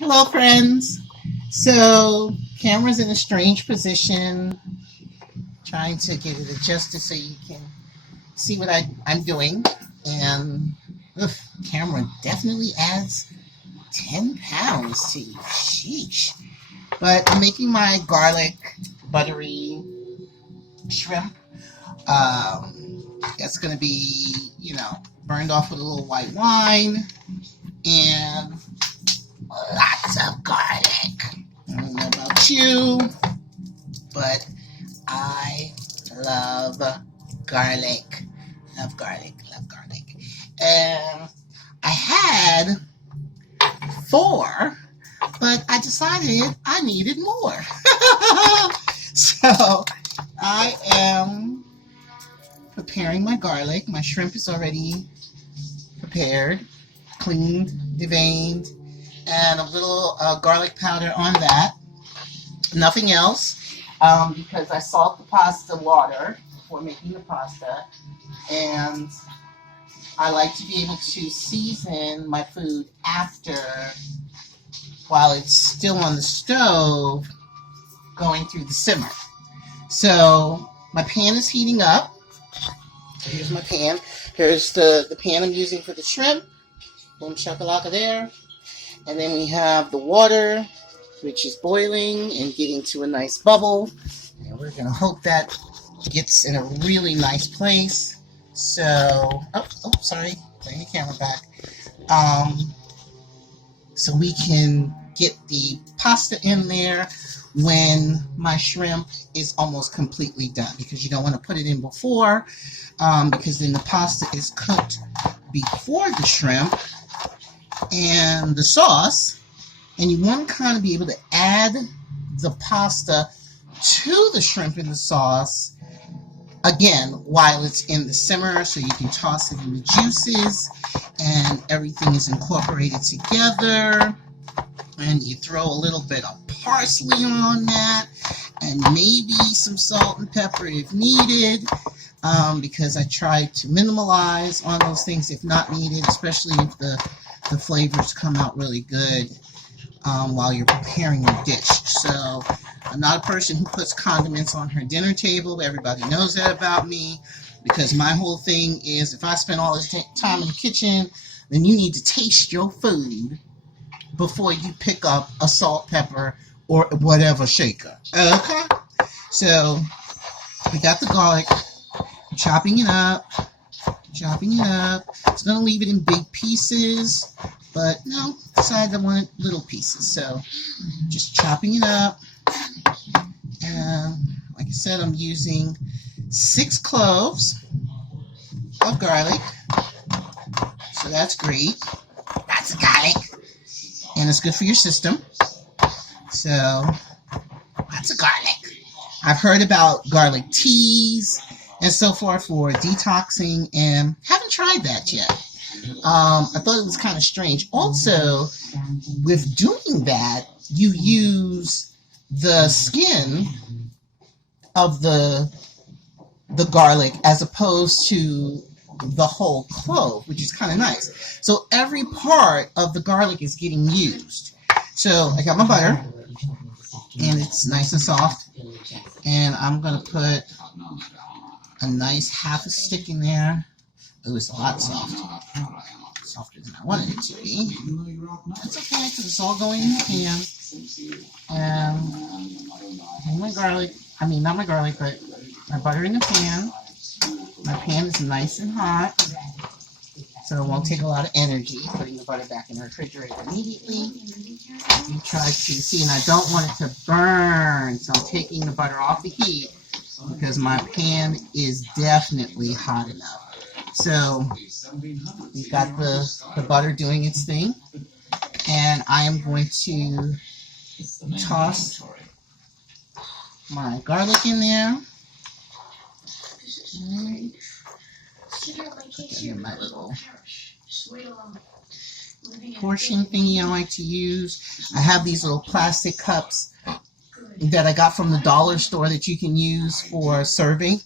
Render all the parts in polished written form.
Hello, friends. So, camera's in a strange position, trying to get it adjusted so you can see what I'm doing. And, ugh, camera definitely adds 10 pounds to you. Sheesh. But I'm making my garlic buttery shrimp. That's going to be, burned off with a little white wine and lots of garlic. I don't know about you, but I love garlic. Love garlic. Love garlic. And I had 4, but I decided I needed more. So I am preparing my garlic. My shrimp is already prepared, cleaned, deveined, and a little garlic powder on that. Nothing else, because I salt the pasta water before making the pasta, and I like to be able to season my food after, while it's still on the stove, going through the simmer. So my pan is heating up. Here's my pan. Here's the pan I'm using for the shrimp. Boom shakalaka there. And then we have the water, which is boiling and getting to a nice bubble. And we're going to hope that gets in a really nice place. So, sorry, bring the camera back. So we can get the pasta in there when my shrimp is almost completely done, because you don't want to put it in before, because then the pasta is cooked before the shrimp and the sauce, and you want to kind of be able to add the pasta to the shrimp and the sauce again while it's in the simmer, so you can toss it in the juices and everything is incorporated together. And you throw a little bit of parsley on that, and maybe some salt and pepper if needed, because I try to minimalize on those things if not needed, especially if the flavors come out really good while you're preparing your dish. So I'm not a person who puts condiments on her dinner table. Everybody knows that about me, because my whole thing is, if I spend all this time in the kitchen, then you need to taste your food before you pick up a salt, pepper, or whatever shaker. Okay? So we got the garlic. I'm chopping it up. It's going to leave it in big pieces, but no, decided I wanted little pieces. So just chopping it up. And like I said, I'm using 6 cloves of garlic. So that's great. Lots of garlic. And it's good for your system. So lots of garlic. I've heard about garlic teas and so forth for detoxing, and haven't tried that yet. I thought it was kind of strange. Also, with doing that, you use the skin of the garlic as opposed to the whole clove, which is kind of nice. So every part of the garlic is getting used. So I got my butter, and it's nice and soft. And I'm going to put a nice half a stick in there. Oh, it's a lot soft. Softer than I wanted it to be. That's okay, because it's all going in the pan. And my garlic, not my garlic, but my butter in the pan. My pan is nice and hot, so it won't take a lot of energy putting the butter back in the refrigerator immediately. You try to see, and I don't want it to burn, so I'm taking the butter off the heat because my pan is definitely hot enough. So we've got the butter doing its thing, and I am going to toss my garlic in there. In my little portion thingy I like to use. I have these little plastic cups that I got from the dollar store that you can use for serving.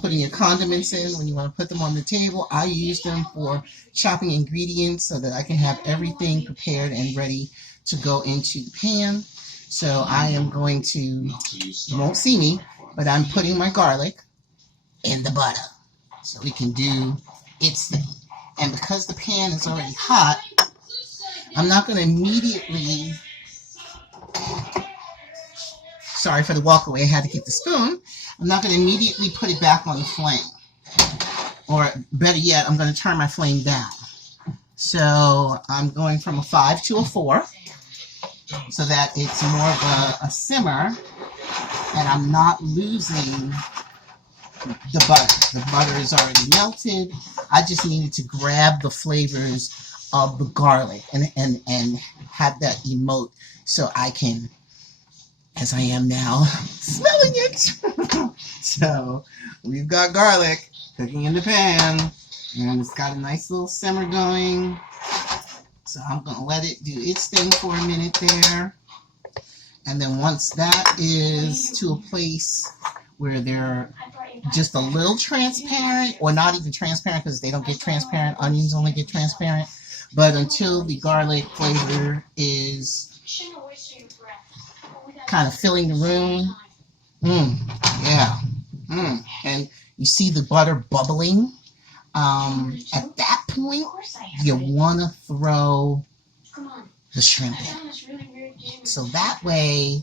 putting your condiments in when you want to put them on the table. I use them for chopping ingredients so that I can have everything prepared and ready to go into the pan. So I am going to, you won't see me, but I'm putting my garlic in the butter so it can do its thing. And because the pan is already hot, I'm not going to immediately, sorry for the walk away, I had to get the spoon. I'm not going to immediately put it back on the flame. Or better yet, I'm going to turn my flame down. So I'm going from a 5 to a 4 so that it's more of a simmer and I'm not losing the butter. The butter is already melted. I just needed to grab the flavors of the garlic and have that emote so I can, as I am now, smelling it. So we've got garlic cooking in the pan, and it's got a nice little simmer going. So I'm going to let it do its thing for a minute there. And then once that is to a place where they're just a little transparent, or not even transparent because they don't get transparent, onions only get transparent, but until the garlic flavor is kind of filling the room. Yeah. And you see the butter bubbling. At that point, you want to throw the shrimp in. So that way,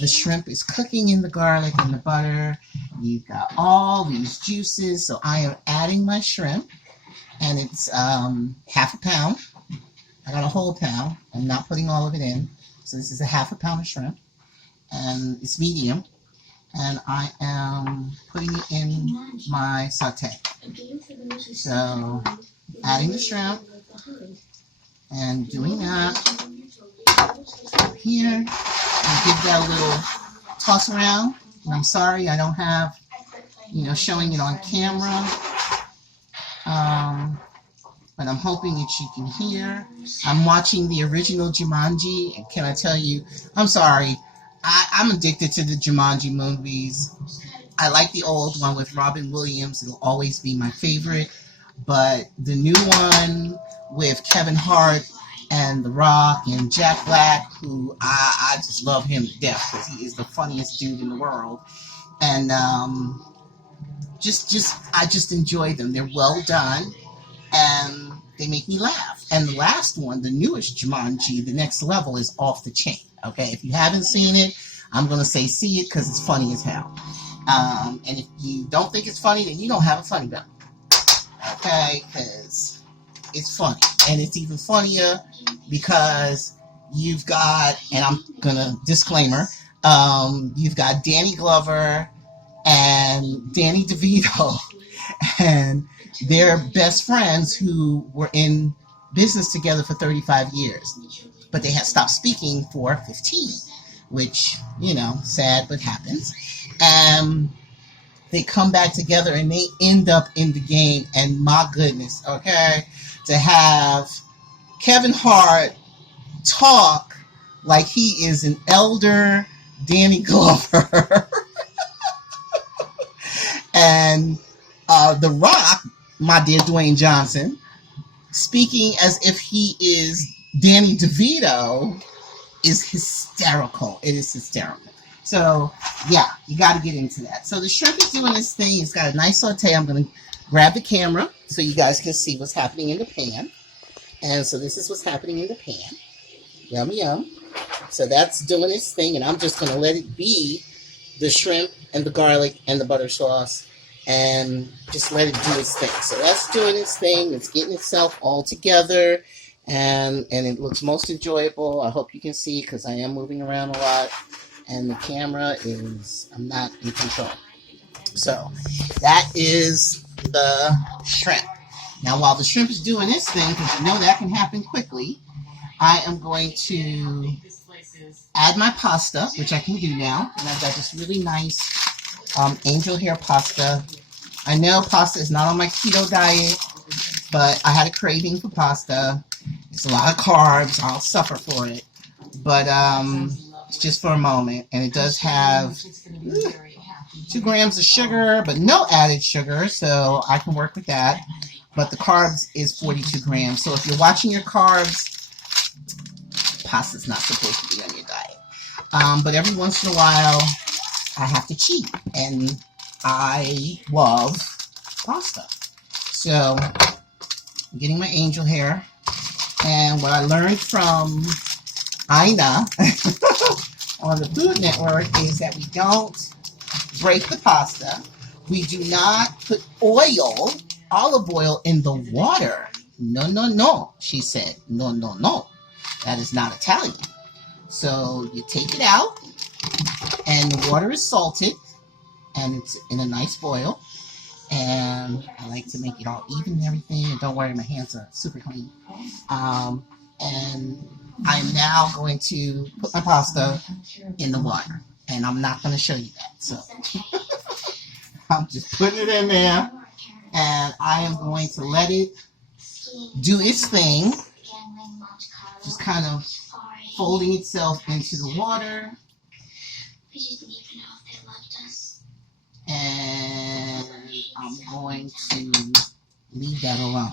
the shrimp is cooking in the garlic and the butter. You've got all these juices. So I am adding my shrimp, and it's half a pound. I got a whole pound. I'm not putting all of it in. So this is a half a pound of shrimp, and it's medium. And I am putting it in my saute. So adding the shrimp and doing that here, and give that a little toss around. And I'm sorry I don't have, showing it on camera. But I'm hoping that you can hear. I'm watching the original Jumanji, and can I tell you, I'm sorry, I'm addicted to the Jumanji movies. I like the old one with Robin Williams. It'll always be my favorite. But the new one with Kevin Hart and The Rock and Jack Black, who I just love him to death because he is the funniest dude in the world. And I just enjoy them. They're well done, and they make me laugh. And the last one, the newest Jumanji, The Next Level, is off the chain. Okay, if you haven't seen it, I'm going to say see it because it's funny as hell. And if you don't think it's funny, then you don't have a funny bone. Okay, because it's funny. And it's even funnier because you've got, and I'm going to, disclaimer, you've got Danny Glover and Danny DeVito, and they're best friends who were in business together for 35 years. But they had stopped speaking for 15, which, sad, but happens. And they come back together and they end up in the game. And my goodness, okay, to have Kevin Hart talk like he is an elder Danny Glover. And The Rock, my dear Dwayne Johnson, speaking as if he is Danny DeVito, is hysterical. It is hysterical. So, yeah, you got to get into that. So the shrimp is doing this thing. It's got a nice saute. I'm going to grab the camera so you guys can see what's happening in the pan. And so this is what's happening in the pan. Yum, yum. So that's doing its thing, and I'm just going to let it be the shrimp and the garlic and the butter sauce and just let it do its thing. So that's doing its thing. It's getting itself all together. And it looks most enjoyable. I hope you can see because I am moving around a lot. And the camera is, I'm not in control. So that is the shrimp. Now while the shrimp is doing its thing, because you know that can happen quickly, I am going to add my pasta, which I can do now. And I've got this really nice angel hair pasta. I know pasta is not on my keto diet, but I had a craving for pasta. It's a lot of carbs. I'll suffer for it. But it's just for a moment. And it does have 2 grams of sugar, but no added sugar, so I can work with that. But the carbs is 42 grams. So if you're watching your carbs, pasta's not supposed to be on your diet. But every once in a while, I have to cheat, and I love pasta. So I'm getting my angel hair, and what I learned from Ina on the Food Network is that we don't break the pasta. We do not put olive oil in the water. No, no, no, she said. No, no, no. That is not Italian. So you take it out, and the water is salted, and it's in a nice boil. And I like to make it all even and everything. And don't worry, my hands are super clean. And I'm now going to put my pasta in the water. And I'm not going to show you that. So I'm just putting it in there. And I am going to let it do its thing. Just kind of folding itself into the water. And I'm going to leave that alone.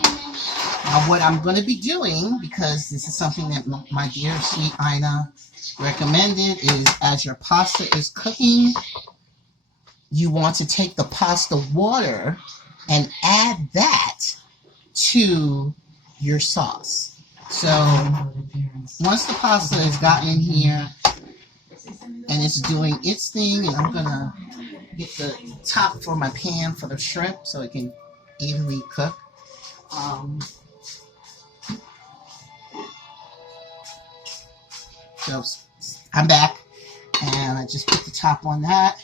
Now what I'm going to be doing, because this is something that my dear sweet Ina recommended, is as your pasta is cooking, you want to take the pasta water and add that to your sauce. So once the pasta has gotten in here and it's doing its thing, and I'm going to get the top for my pan for the shrimp so it can evenly cook. So I'm back, and I just put the top on that.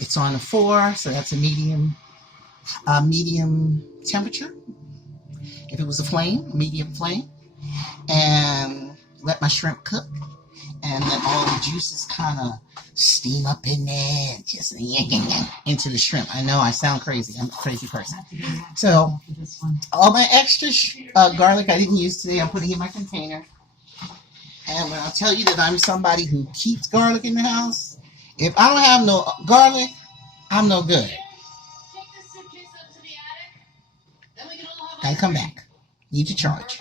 It's on a 4, so that's a medium temperature. If it was a medium flame, and let my shrimp cook, and let all the juices kind of steam up in there and just into the shrimp. I know I sound crazy. I'm a crazy person. So all my extra garlic I didn't use today, I'm putting in my container. And when I tell you that I'm somebody who keeps garlic in the house, if I don't have no garlic, I'm no good. Gotta come back. Need to charge.